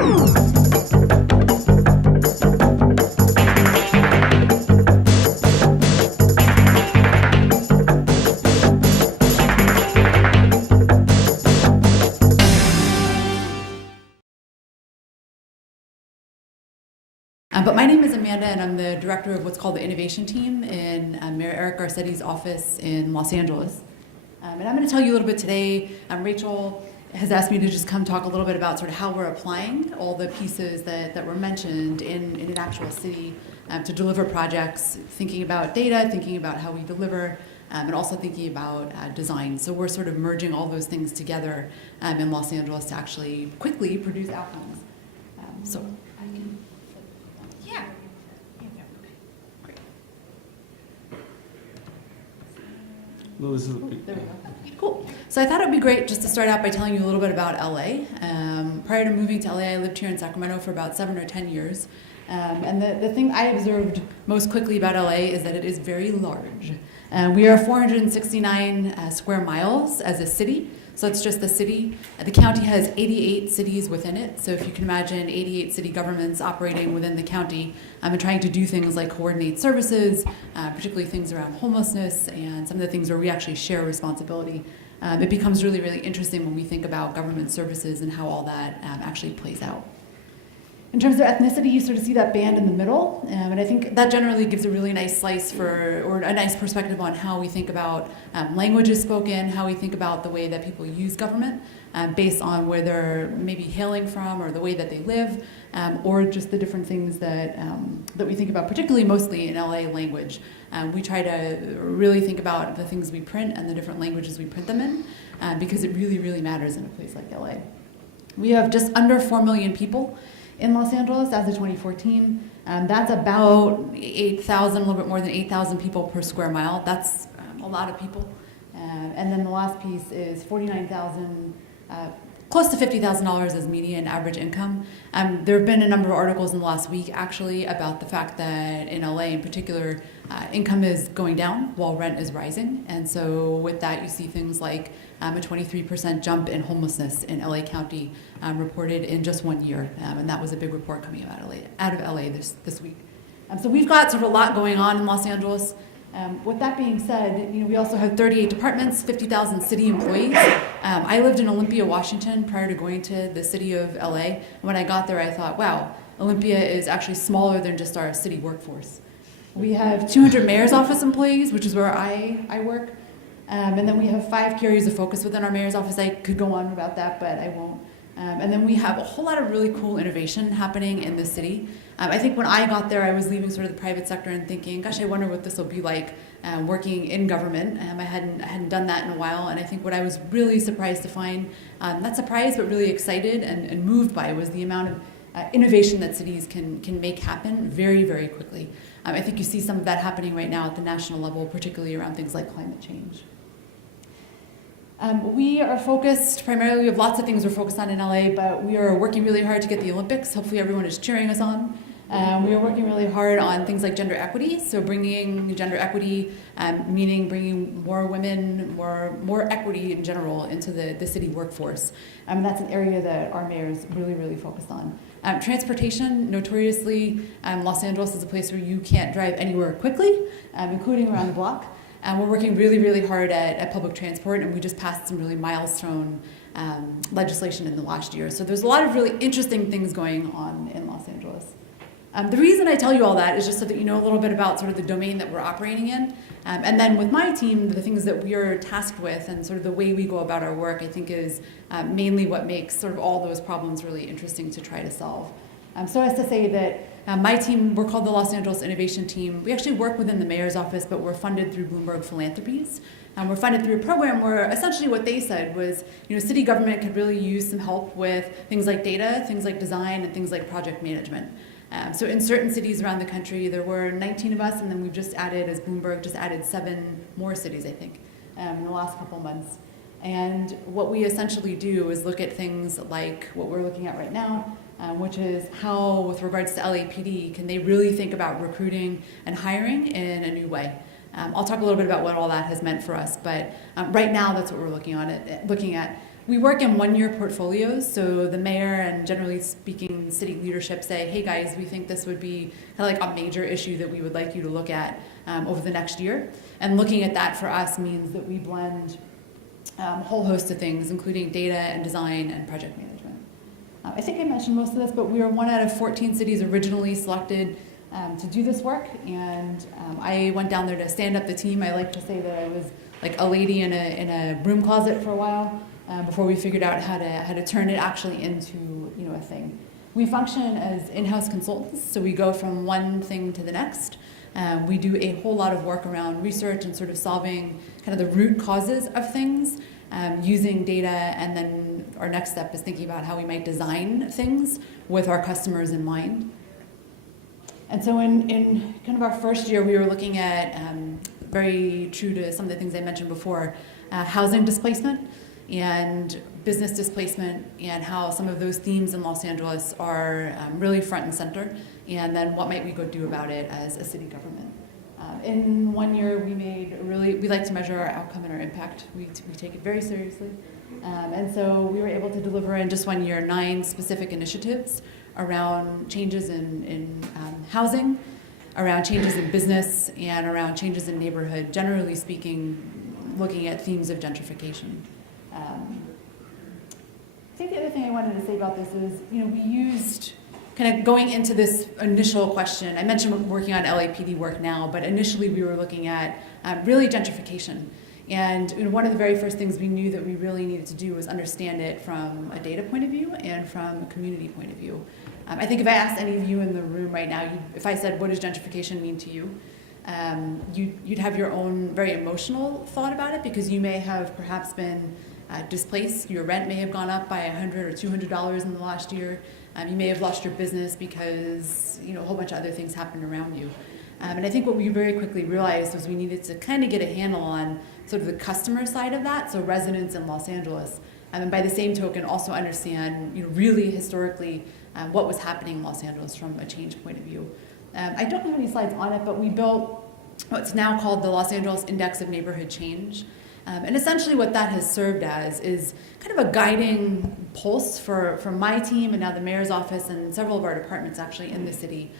But my name is Amanda, and I'm the director of what's called the innovation team in Mayor Eric Garcetti's office in Los Angeles. And I'm going to tell you a little bit today. Rachel has asked me to just come talk a little bit about sort of how we're applying all the pieces that were mentioned in an actual city to deliver projects, thinking about data, thinking about how we deliver, and also thinking about design. So we're sort of merging all those things together in Los Angeles to actually quickly produce outcomes. So I can... Yeah. Great. Well, this is There we go. Cool. So I thought it would be great just to start out by telling you a little bit about LA. Prior to moving to LA, I lived here in Sacramento for about 7 or 10 years. And the thing I observed most quickly about LA is that it is very large. We are 469 square miles as a city. So it's just the city. The county has 88 cities within it. So if you can imagine 88 city governments operating within the county and trying to do things like coordinate services, particularly things around homelessness and some of the things where we actually share responsibility, it becomes really, really interesting when we think about government services and how all that actually plays out. In terms of ethnicity, you sort of see that band in the middle, and I think that generally gives a really nice slice or a nice perspective on how we think about languages spoken, how we think about the way that people use government based on where they're maybe hailing from or the way that they live, or just the different things that we think about, particularly mostly in LA language. We try to really think about the things we print and the different languages we print them in, because it really, really matters in a place like LA. We have just under 4 million people in Los Angeles as of 2014. That's about 8,000, a little bit more than 8,000 people per square mile. That's a lot of people. And then the last piece is 49,000, close to $50,000 as median average income. There have been a number of articles in the last week actually about the fact that in LA in particular, income is going down while rent is rising. And so with that, you see things like a 23% jump in homelessness in LA County reported in just 1 year. And that was a big report coming out of LA this week. So we've got sort of a lot going on in Los Angeles. With that being said, we also have 38 departments, 50,000 city employees. I lived in Olympia, Washington prior to going to the city of LA. When I got there, I thought, wow, Olympia is actually smaller than just our city workforce. We have 200 mayor's office employees, which is where I work. And then we have 5 areas of focus within our mayor's office. I could go on about that, but I won't. And then we have a whole lot of really cool innovation happening in the city. I think when I got there, I was leaving sort of the private sector and thinking, gosh, I wonder what this will be like working in government. I hadn't done that in a while, and I think what I was really surprised to find, not surprised, but really excited and moved by was the amount of innovation that cities can make happen very, very quickly. I think you see some of that happening right now at the national level, particularly around things like climate change. We are focused primarily, we have lots of things we're focused on in LA, but we are working really hard to get the Olympics. Hopefully everyone is cheering us on. We are working really hard on things like gender equity, so bringing gender equity, meaning bringing more women, more equity in general into the city workforce. That's an area that our mayor is really, really focused on. Transportation, notoriously, Los Angeles is a place where you can't drive anywhere quickly, including around the block. We're working really, really hard at public transport, and we just passed some really milestone legislation in the last year. So there's a lot of really interesting things going on in Los Angeles. The reason I tell you all that is just so that you know a little bit about sort of the domain that we're operating in. And then with my team, the things that we are tasked with and sort of the way we go about our work, I think is mainly what makes sort of all those problems really interesting to try to solve. So as to say that my team, we're called the Los Angeles Innovation Team. We actually work within the mayor's office, but we're funded through Bloomberg Philanthropies. We're funded through a program where essentially what they said was, city government could really use some help with things like data, things like design, and things like project management. So in certain cities around the country, there were 19 of us, and then we've just added, as Bloomberg just added 7 more cities, I think, in the last couple months. And what we essentially do is look at things like what we're looking at right now, which is how, with regards to LAPD, can they really think about recruiting and hiring in a new way? I'll talk a little bit about what all that has meant for us, but right now that's what we're looking at. we work in one-year portfolios, so the mayor and generally speaking city leadership say, hey guys, we think this would be kind of like a major issue that we would like you to look at over the next year. And looking at that for us means that we blend a whole host of things, including data and design and project management. I think I mentioned most of this, but we were 1 out of 14 cities originally selected to do this work, and I went down there to stand up the team. I like to say that I was like a lady in a broom closet for a while before we figured out how to turn it actually into a thing. We function as in-house consultants, so we go from one thing to the next. We do a whole lot of work around research and sort of solving kind of the root causes of things, using data, and then our next step is thinking about how we might design things with our customers in mind. And so in kind of our first year, we were looking at, very true to some of the things I mentioned before, housing displacement and business displacement, and how some of those themes in Los Angeles are really front and center, and then what might we go do about it as a city government. In 1 year, we like to measure our outcome and our impact. We take it very seriously. And so we were able to deliver in just 1 year 9 specific initiatives around changes in housing, around changes in business, and around changes in neighborhood, generally speaking, looking at themes of gentrification. I think the other thing I wanted to say about this is, we used, kind of going into this initial question, I mentioned we're working on LAPD work now, but initially we were looking at really gentrification. And one of the very first things we knew that we really needed to do was understand it from a data point of view and from a community point of view. I think if I asked any of you in the room right now, if I said, what does gentrification mean to you? You'd have your own very emotional thought about it, because you may have perhaps been displaced. Your rent may have gone up by $100 or $200 in the last year. You may have lost your business because a whole bunch of other things happened around you. And I think what we very quickly realized was we needed to kind of get a handle on sort of the customer side of that, so residents in Los Angeles. And by the same token, also understand really historically what was happening in Los Angeles from a change point of view. I don't have any slides on it, but we built what's now called the Los Angeles Index of Neighborhood Change. And essentially what that has served as is kind of a guiding pulse for my team and now the mayor's office and several of our departments actually in the city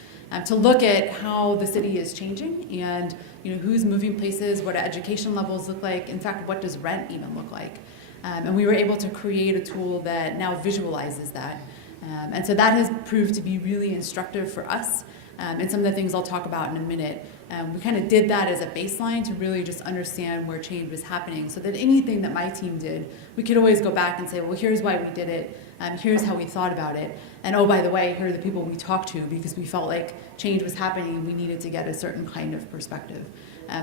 to look at how the city is changing and who's moving places, what education levels look like, in fact, what does rent even look like. And we were able to create a tool that now visualizes that. And so that has proved to be really instructive for us. And some of the things I'll talk about in a minute. We kind of did that as a baseline to really just understand where change was happening, so that anything that my team did, we could always go back and say, well, here's why we did it, here's how we thought about it, and oh, by the way, here are the people we talked to, because we felt like change was happening and we needed to get a certain kind of perspective.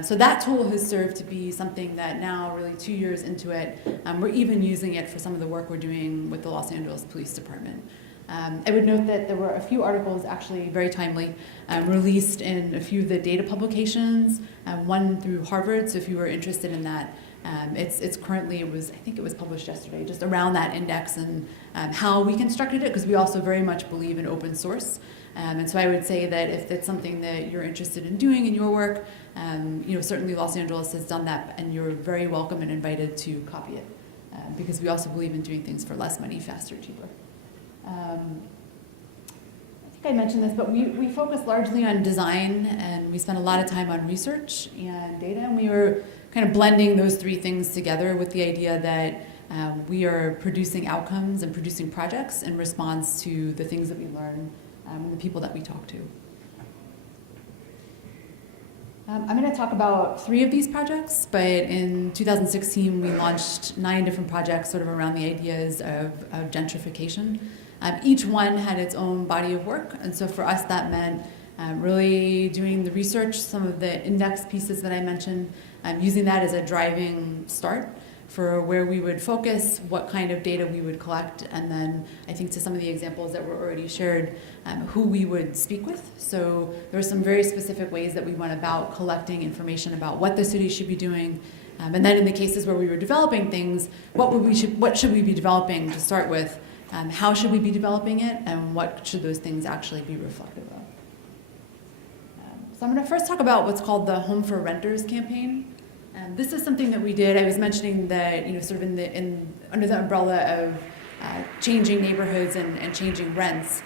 So that tool has served to be something that now, really 2 years into it, we're even using it for some of the work we're doing with the Los Angeles Police Department. I would note that there were a few articles, actually very timely, released in a few of the data publications, one through Harvard, so if you were interested in that, it's currently, I think it was published yesterday, just around that index and how we constructed it, because we also very much believe in open source. And so I would say that if it's something that you're interested in doing in your work, certainly Los Angeles has done that, and you're very welcome and invited to copy it, because we also believe in doing things for less money, faster, cheaper. I think I mentioned this, but we focus largely on design, and we spend a lot of time on research and data, and we were kind of blending those three things together with the idea that we are producing outcomes and producing projects in response to the things that we learn and the people that we talk to. I'm going to talk about 3 of these projects, but in 2016 we launched 9 different projects sort of around the ideas of gentrification. Each one had its own body of work, and so for us that meant really doing the research, some of the index pieces that I mentioned, using that as a driving start for where we would focus, what kind of data we would collect, and then I think to some of the examples that were already shared, who we would speak with. So there are some very specific ways that we went about collecting information about what the city should be doing, and then in the cases where we were developing things, what should we be developing to start with, how should we be developing it, and what should those things actually be reflective of. So I'm going to first talk about what's called the Home for Renters campaign. This is something that we did. I was mentioning that, sort of under the umbrella of changing neighborhoods and changing rents.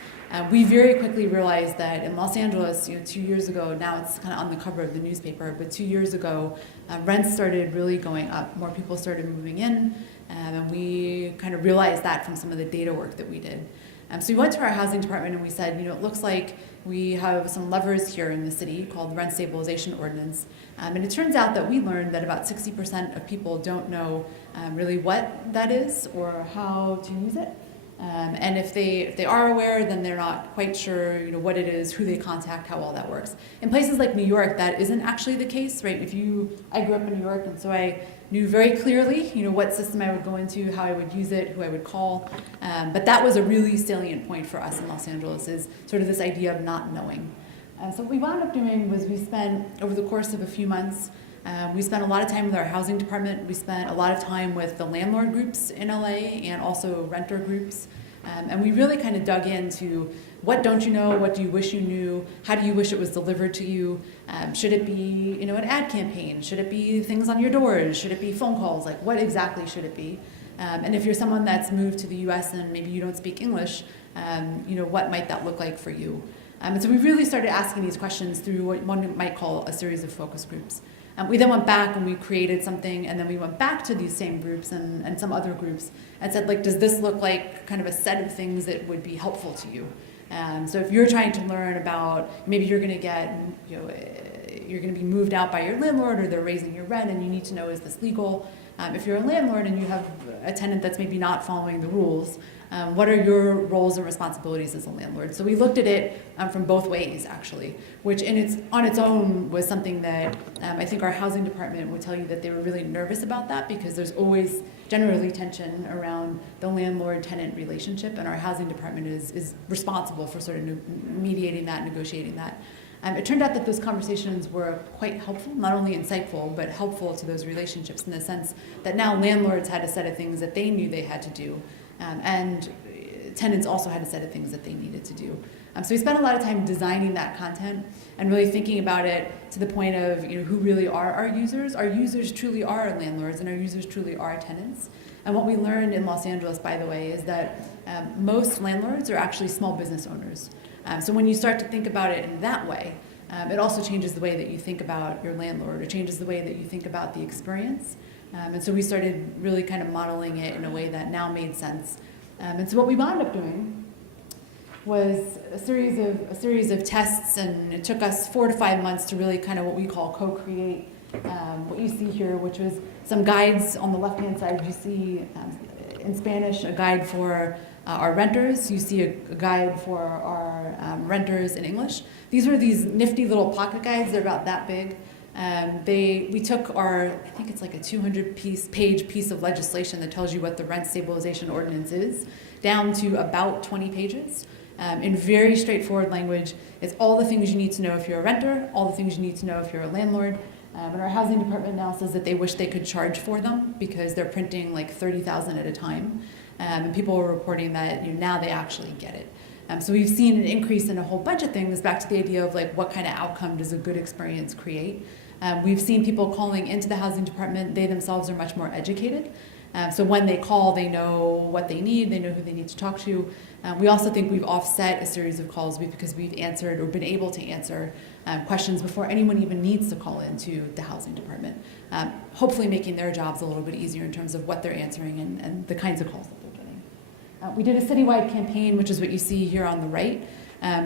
We very quickly realized that in Los Angeles, 2 years ago, now it's kind of on the cover of the newspaper, but 2 years ago, rents started really going up. More people started moving in, and we kind of realized that from some of the data work that we did. So we went to our housing department and we said, it looks like we have some levers here in the city called rent stabilization ordinance. And it turns out that we learned that about 60% of people don't know really what that is or how to use it. And if they are aware, then they're not quite sure, what it is, who they contact, how all that works. In places like New York, that isn't actually the case, right? I grew up in New York, and so I knew very clearly, what system I would go into, how I would use it, who I would call. But that was a really salient point for us in Los Angeles, is sort of this idea of not knowing. So what we wound up doing was we spent, over the course of a few months, we spent a lot of time with our housing department. We spent a lot of time with the landlord groups in LA and also renter groups. And we really kind of dug into what don't you know, what do you wish you knew, how do you wish it was delivered to you, should it be an ad campaign, should it be things on your doors, should it be phone calls, like what exactly should it be? And if you're someone that's moved to the US and maybe you don't speak English, what might that look like for you? And so we really started asking these questions through what one might call a series of focus groups. We then went back and we created something, and then we went back to these same groups and some other groups and said, does this look like kind of a set of things that would be helpful to you? So if you're trying to learn about, maybe you're going to get, you're going to be moved out by your landlord, or they're raising your rent and you need to know, is this legal? If you're a landlord and you have a tenant that's maybe not following the rules, what are your roles and responsibilities as a landlord? So we looked at it from both ways, actually, which on its own was something that I think our housing department would tell you that they were really nervous about that, because there's always generally tension around the landlord-tenant relationship, and our housing department is responsible for sort of mediating that, negotiating that. It turned out that those conversations were quite helpful, not only insightful, but helpful to those relationships, in the sense that now landlords had a set of things that they knew they had to do, and tenants also had a set of things that they needed to do. So we spent a lot of time designing that content and really thinking about it to the point of who really are our users. Our users truly are our landlords, and our users truly are tenants. And what we learned in Los Angeles, by the way, is that most landlords are actually small business owners. So when you start to think about it in that way, it also changes the way that you think about your landlord, or changes the way that you think about the experience. And so we started really kind of modeling it in a way that now made sense. And so what we wound up doing was a series of tests, and it took us 4 to 5 months to really kind of what we call co-create what you see here, which was some guides on the left-hand side. You see in Spanish a guide for our renters. You see a guide for our renters in English. These are these nifty little pocket guides. They're about that big. We took I think it's like a 200-page piece of legislation that tells you what the rent stabilization ordinance is, down to about 20 pages. In very straightforward language. It's all the things you need to know if you're a renter, all the things you need to know if you're a landlord. And our housing department now says that they wish they could charge for them, because they're printing like 30,000 at a time. And people are reporting that now they actually get it. So we've seen an increase in a whole bunch of things, back to the idea of what kind of outcome does a good experience create. We've seen people calling into the housing department. They themselves are much more educated. So when they call, they know what they need, they know who they need to talk to. We also think we've offset a series of calls because we've answered, or been able to answer, questions before anyone even needs to call into the housing department, hopefully making their jobs a little bit easier in terms of what they're answering and the kinds of calls that they're getting. We did a citywide campaign, which is what you see here on the right.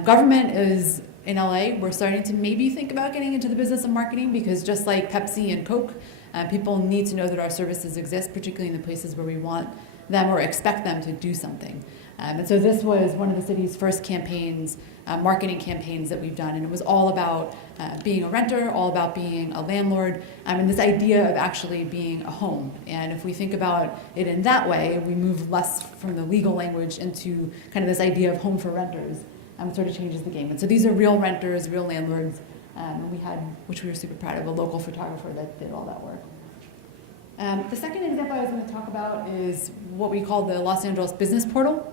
Government is, in LA, we're starting to maybe think about getting into the business of marketing, because just like Pepsi and Coke, people need to know that our services exist, particularly in the places where we want them or expect them to do something. And so this was one of the city's first campaigns, marketing campaigns that we've done, and it was all about being a renter, all about being a landlord, and this idea of actually being a home. And if we think about it in that way, we move less from the legal language into kind of this idea of home for renters. It sort of changes the game. And so these are real renters, real landlords. And we had, which we were super proud of, a local photographer that did all that work. The second example I was going to talk about is what we call the Los Angeles Business Portal.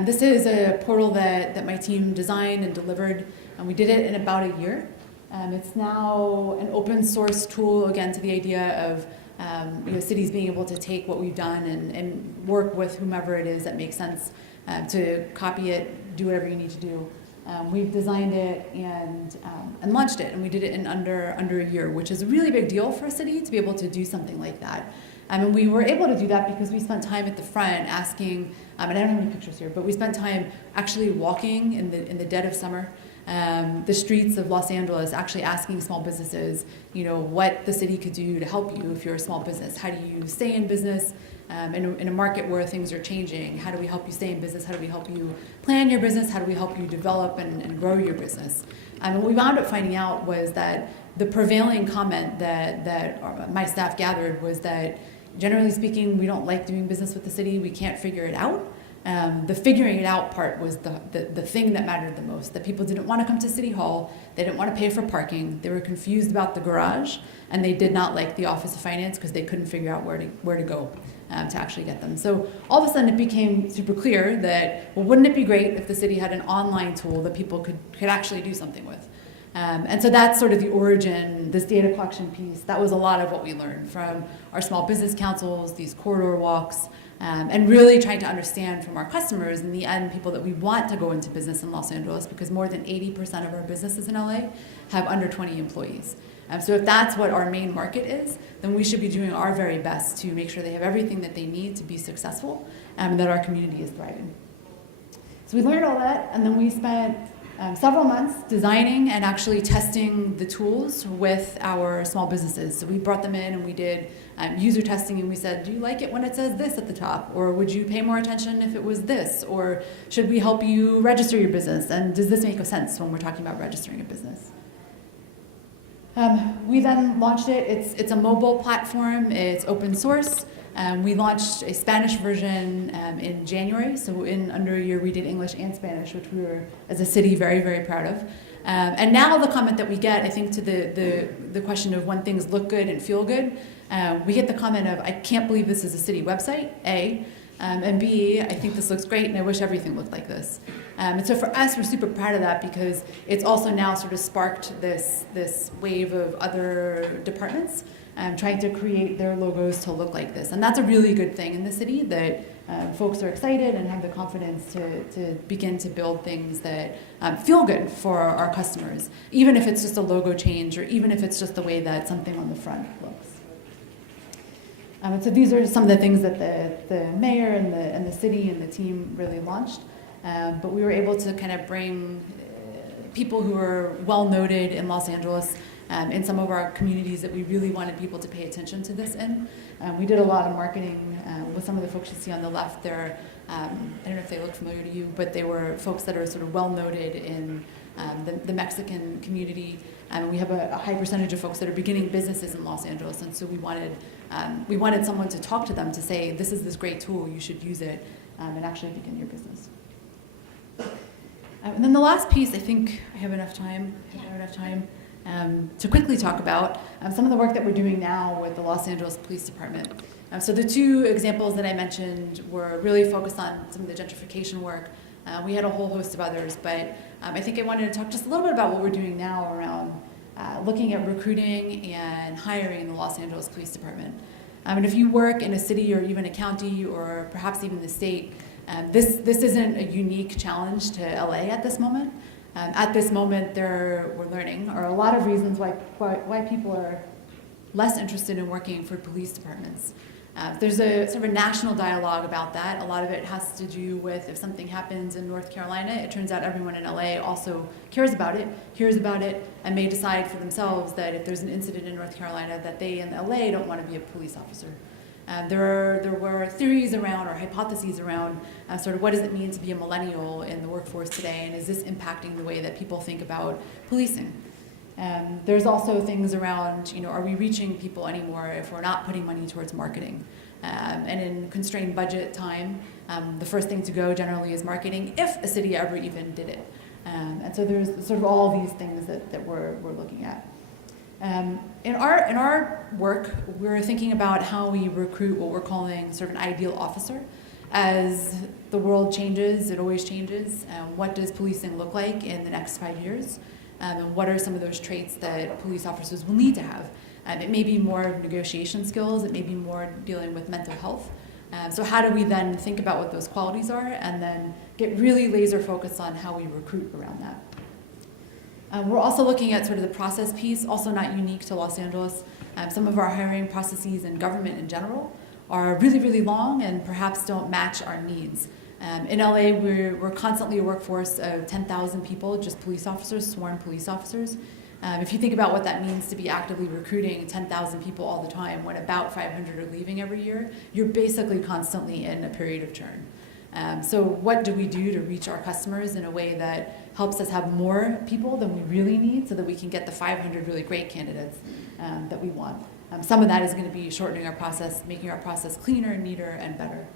This is a portal that my team designed and delivered, and we did it in about a year. It's now an open source tool, again, to the idea of cities being able to take what we've done and work with whomever it is that makes sense to copy it, do whatever you need to do. We've designed it and launched it, and we did it in under a year, which is a really big deal for a city to be able to do something like that. And we were able to do that because we spent time at the front asking, and I don't have any pictures here, but we spent time actually walking in the dead of summer, the streets of Los Angeles, actually asking small businesses, what the city could do to help you if you're a small business. How do you stay in business in a market where things are changing? How do we help you stay in business? How do we help you plan your business? How do we help you develop and grow your business? And what we wound up finding out was that the prevailing comment that my staff gathered was that, generally speaking, we don't like doing business with the city. We can't figure it out. The figuring it out part was the thing that mattered the most, that people didn't want to come to City Hall, they didn't want to pay for parking, they were confused about the garage, and they did not like the Office of Finance because they couldn't figure out where to go to actually get them. So all of a sudden it became super clear that, well, wouldn't it be great if the city had an online tool that people could actually do something with? And so that's sort of the origin, this data collection piece. That was a lot of what we learned from our small business councils, these corridor walks, and really trying to understand from our customers, in the end, people that we want to go into business in Los Angeles, because more than 80% of our businesses in LA have under 20 employees. So if that's what our main market is, then we should be doing our very best to make sure they have everything that they need to be successful, and that our community is thriving. So we learned all that, and then we spent several months designing and actually testing the tools with our small businesses. So we brought them in and we did user testing, and we said, do you like it when it says this at the top? Or would you pay more attention if it was this? Or should we help you register your business? And does this make sense when we're talking about registering a business? We then launched it. It's a mobile platform. It's open source. We launched a Spanish version in January, so in under a year we did English and Spanish, which we were, as a city, very, very proud of. And now the comment that we get, I think, to the question of when things look good and feel good, we get the comment of, I can't believe this is a city website, A, and B, I think this looks great and I wish everything looked like this. And so for us, we're super proud of that because it's also now sort of sparked this wave of other departments trying to create their logos to look like this. And that's a really good thing in the city, that folks are excited and have the confidence to begin to build things that feel good for our customers, even if it's just a logo change or even if it's just the way that something on the front looks. And so these are some of the things that the mayor and the city and the team really launched. But we were able to kind of bring people who are well noted in Los Angeles in some of our communities that we really wanted people to pay attention to this in. We did a lot of marketing with some of the folks you see on the left there. I don't know if they look familiar to you, but they were folks that are sort of well noted in the Mexican community. We have a high percentage of folks that are beginning businesses in Los Angeles, and so we wanted someone to talk to them to say, this is this great tool, you should use it and actually begin your business. And then the last piece, I think I have enough time. To quickly talk about some of the work that we're doing now with the Los Angeles Police Department. So the two examples that I mentioned were really focused on some of the gentrification work. We had a whole host of others, but I think I wanted to talk just a little bit about what we're doing now around looking at recruiting and hiring in the Los Angeles Police Department. And if you work in a city or even a county or perhaps even the state, this isn't a unique challenge to LA at this moment. At this moment, we're learning are a lot of reasons why people are less interested in working for police departments. There's a sort of a national dialogue about that. A lot of it has to do with if something happens in North Carolina, it turns out everyone in LA also cares about it, hears about it, and may decide for themselves that if there's an incident in North Carolina that they in LA don't want to be a police officer. There were theories around or hypotheses around sort of what does it mean to be a millennial in the workforce today, and is this impacting the way that people think about policing? There's also things around, are we reaching people anymore if we're not putting money towards marketing? And in constrained budget time, the first thing to go generally is marketing, if a city ever even did it. And so there's sort of all these things that we're looking at. In our work, we're thinking about how we recruit what we're calling sort of an ideal officer. As the world changes, it always changes. What does policing look like in the next 5 years? and what are some of those traits that police officers will need to have. It may be more of negotiation skills, it may be more dealing with mental health. So how do we then think about what those qualities are and then get really laser focused on how we recruit around that. We're also looking at sort of the process piece, also not unique to Los Angeles. Some of our hiring processes in government in general are really, really long and perhaps don't match our needs. In LA, we're constantly a workforce of 10,000 people, just police officers, sworn police officers. If you think about what that means to be actively recruiting 10,000 people all the time when about 500 are leaving every year, you're basically constantly in a period of churn. So what do we do to reach our customers in a way that helps us have more people than we really need so that we can get the 500 really great candidates that we want? Some of that is going to be shortening our process, making our process cleaner, neater, and better.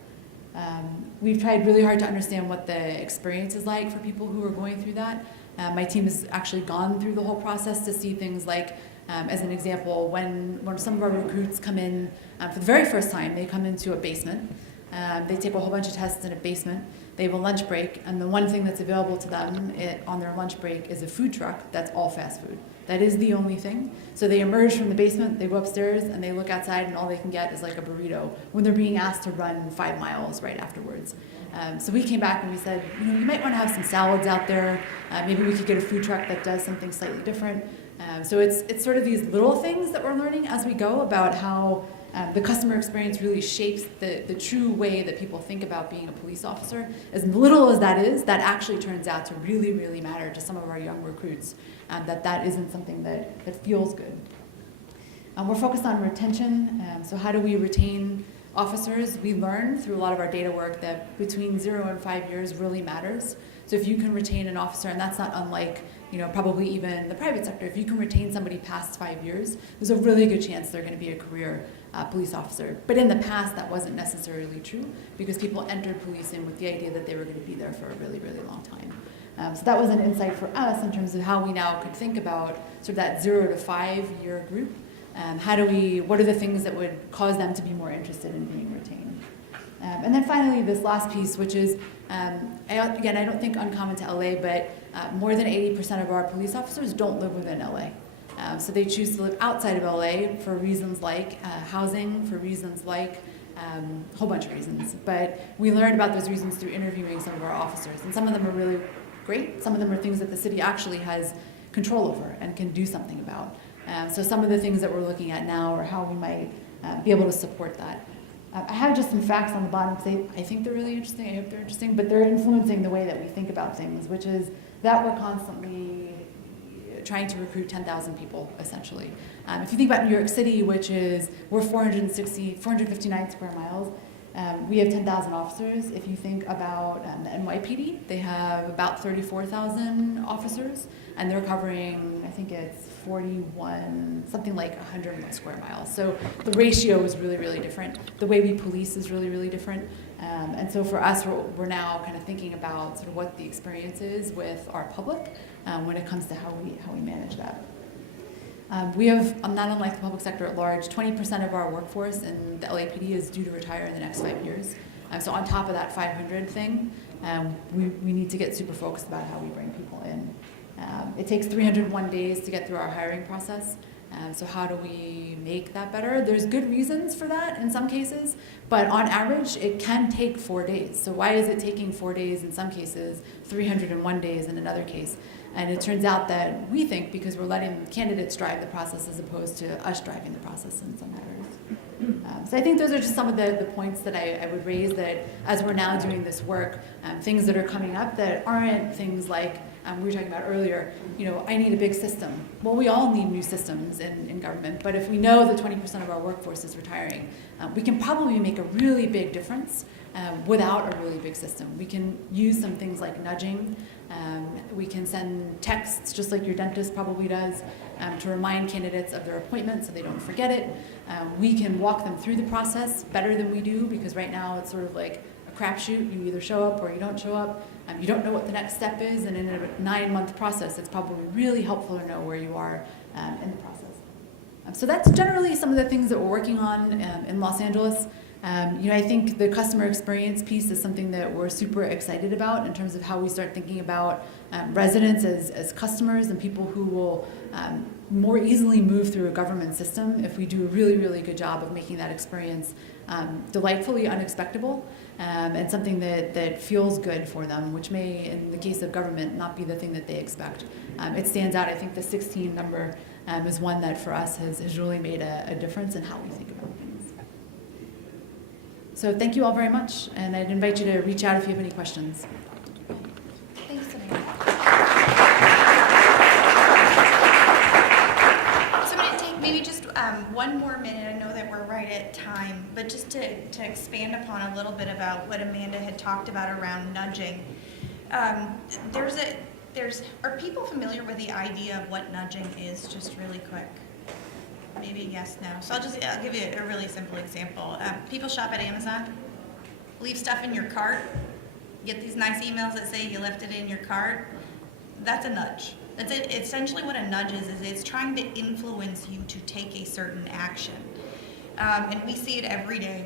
We've tried really hard to understand what the experience is like for people who are going through that. My team has actually gone through the whole process to see things like, as an example, when some of our recruits come in for the very first time, they come into a basement. They take a whole bunch of tests in a basement. They have a lunch break, and the one thing that's available to them on their lunch break is a food truck that's all fast food. That is the only thing. So they emerge from the basement, they go upstairs, and they look outside, and all they can get is like a burrito when they're being asked to run 5 miles right afterwards. So we came back and we said, you might want to have some salads out there. Maybe we could get a food truck that does something slightly different. So it's sort of these little things that we're learning as we go about how the customer experience really shapes the true way that people think about being a police officer. As little as that is, that actually turns out to really, really matter to some of our young recruits, that isn't something that feels good. We're focused on retention. So how do we retain officers? We learn through a lot of our data work that between 0 and 5 years really matters. So if you can retain an officer, and that's not unlike probably even the private sector, if you can retain somebody past 5 years, there's a really good chance they're going to be a career police officer. But in the past, that wasn't necessarily true because people entered policing with the idea that they were going to be there for a really, really long time. So that was an insight for us in terms of how we now could think about sort of that 0 to 5 year group. What are the things that would cause them to be more interested in being retained? And then finally, this last piece, which is, again, I don't think uncommon to LA, but more than 80% of our police officers don't live within LA. So they choose to live outside of LA for reasons like housing, for reasons like a whole bunch of reasons. But we learned about those reasons through interviewing some of our officers. And some of them are really great. Some of them are things that the city actually has control over and can do something about. So some of the things that we're looking at now are how we might be able to support that. I have just some facts on the bottom because I think they're really interesting. I hope they're interesting, but they're influencing the way that we think about things, which is that we're constantly trying to recruit 10,000 people, essentially. If you think about New York City, which is, we're 459 square miles, we have 10,000 officers. If you think about the NYPD, they have about 34,000 officers, and they're covering, I think it's 41, something like 100 square miles. So the ratio is really, really different. The way we police is really, really different. And so for us, we're now kind of thinking about sort of what the experience is with our public when it comes to how we manage that. We have, not unlike the public sector at large, 20% of our workforce in the LAPD is due to retire in the next 5 years. So on top of that 500 thing, we need to get super focused about how we bring people in. It takes 301 days to get through our hiring process. So how do we make that better? There's good reasons for that in some cases, but on average, it can take 4 days. So why is it taking 4 days in some cases, 301 days in another case? And it turns out that we think because we're letting candidates drive the process as opposed to us driving the process in some matters. So I think those are just some of the points that I would raise that as we're now doing this work, things that are coming up that aren't things like we were talking about earlier, I need a big system. Well, we all need new systems in government, but if we know that 20% of our workforce is retiring, we can probably make a really big difference without a really big system. We can use some things like nudging. We can send texts, just like your dentist probably does, to remind candidates of their appointment so they don't forget it. We can walk them through the process better than we do, because right now it's sort of like a crapshoot. You either show up or you don't show up. You don't know what the next step is, and in a 9-month process, it's probably really helpful to know where you are in the process. So that's generally some of the things that we're working on in Los Angeles. I think the customer experience piece is something that we're super excited about in terms of how we start thinking about residents as customers and people who will more easily move through a government system if we do a really, really good job of making that experience delightfully unexpectable and something that feels good for them, which may, in the case of government, not be the thing that they expect. It stands out. I think the 16 number is one that for us has really made a difference in how we think about things. So thank you all very much, and I'd invite you to reach out if you have any questions. Thanks, Amanda. So I'm going to take maybe just one more minute. I know that we're right at time, but just to expand upon a little bit about what Amanda had talked about around nudging. Are people familiar with the idea of what nudging is, just really quick? Maybe yes, no. So I'll give you a really simple example. People shop at Amazon, leave stuff in your cart, get these nice emails that say you left it in your cart. That's a nudge. That's it. Essentially what a nudge is it's trying to influence you to take a certain action. And we see it every day.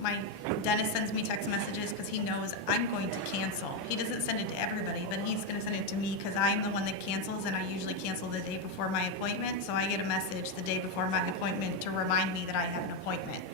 My dentist sends me text messages because he knows I'm going to cancel. He doesn't send it to everybody, but he's going to send it to me because I'm the one that cancels, and I usually cancel the day before my appointment. So I get a message the day before my appointment to remind me that I have an appointment.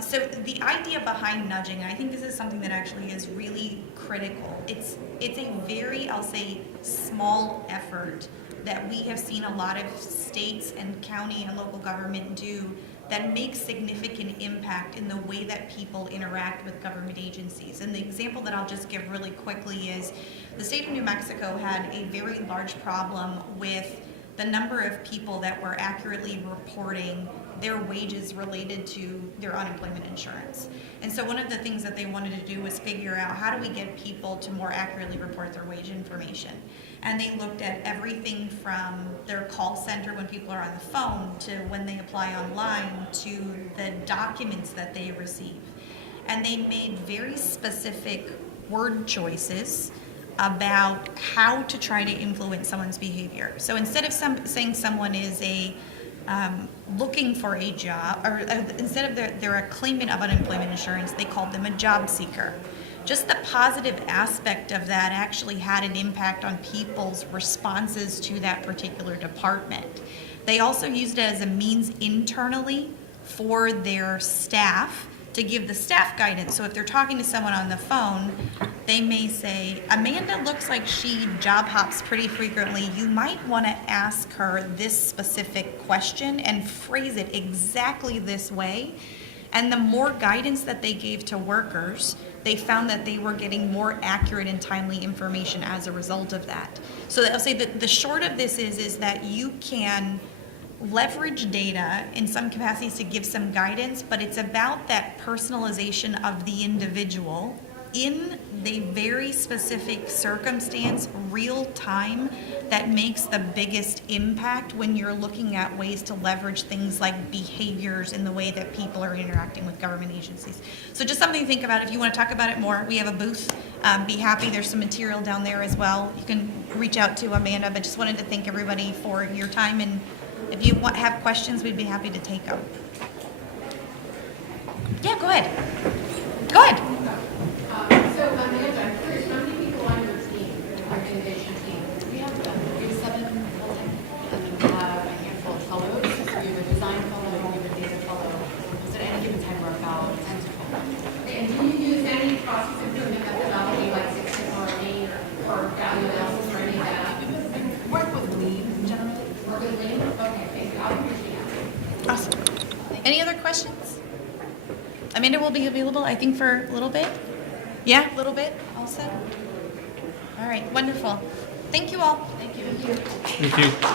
So the idea behind nudging, and I think this is something that actually is really critical. It's a very, I'll say, small effort that we have seen a lot of states and county and local government do that makes significant impact in the way that people interact with government agencies. And the example that I'll just give really quickly is the state of New Mexico had a very large problem with the number of people that were accurately reporting their wages related to their unemployment insurance. And so one of the things that they wanted to do was figure out how do we get people to more accurately report their wage information. And they looked at everything from their call center when people are on the phone to when they apply online to the documents that they receive. And they made very specific word choices about how to try to influence someone's behavior. So instead of saying someone is looking for a job, or instead of they're a claimant of unemployment insurance, they called them a job seeker. Just the positive aspect of that actually had an impact on people's responses to that particular department. They also used it as a means internally for their staff to give the staff guidance. So if they're talking to someone on the phone, they may say, Amanda looks like she job hops pretty frequently. You might want to ask her this specific question and phrase it exactly this way. And the more guidance that they gave to workers, they found that they were getting more accurate and timely information as a result of that. So I'll say that the short of this is that you can leverage data in some capacities to give some guidance, but it's about that personalization of the individual in the very specific circumstance, real time, that makes the biggest impact when you're looking at ways to leverage things like behaviors in the way that people are interacting with government agencies. So just something to think about. If you want to talk about it more, we have a booth. Be happy. There's some material down there as well. You can reach out to Amanda, but just wanted to thank everybody for your time, and if you have questions, we'd be happy to take them. Yeah, go ahead. Go ahead. So, Amanda, I'm curious, how many people on your team, your innovation team? We have 7 full-time, and then we have a handful of fellows. So we have a design fellow, we have a data fellow. So at any given time, we're about 10 to 12. And do you use any process improvement methodology like Six Sigma or Lean or value analysis or any of that? Work with Lean, generally. Work with Lean? Okay, thank you. I'll appreciate it. Awesome. Any other questions? Amanda will be available, I think, for a little bit. Yeah, a little bit. All set. All right, wonderful. Thank you all. Thank you. Thank you.